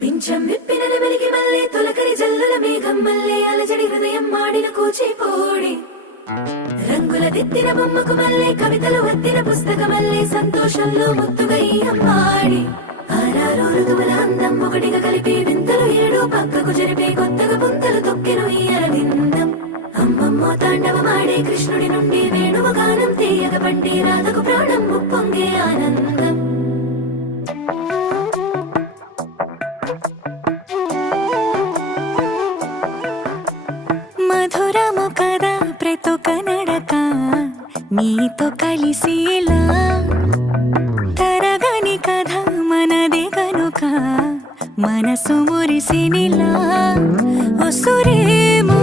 పింఛం విప్పిన నెమలికి మల్లె తొలకరి జల్లుల మేఘం మల్లె అలజడి హృదయం మాడిన కూచిపోడి రంగుల దిద్దిన బొమ్మకు మల్లె కవితలు వద్దిన పుస్తక మల్లె సంతోషంలో ముద్దుగా ఈ అమ్మాడి ఆరారు ఋతువుల అందం ఒకటిగా కలిపి వింతలు ఏడు పక్కకు జరిపే కొత్తగా పుంతలు తొక్కెను ఈ అరవిందం అమ్మమ్మో తాండవమాడే కృష్ణుడి నుండి వేణువ గానం తీయగ పండి రాధకు ప్రాణం ముప్పొంగే ఆనందం మధురము కదా ప్రతొక నడక నీతో కలిసేలా తరగని కథ మనదే కనుక మనసు మురిసినిలా ఉసురేమో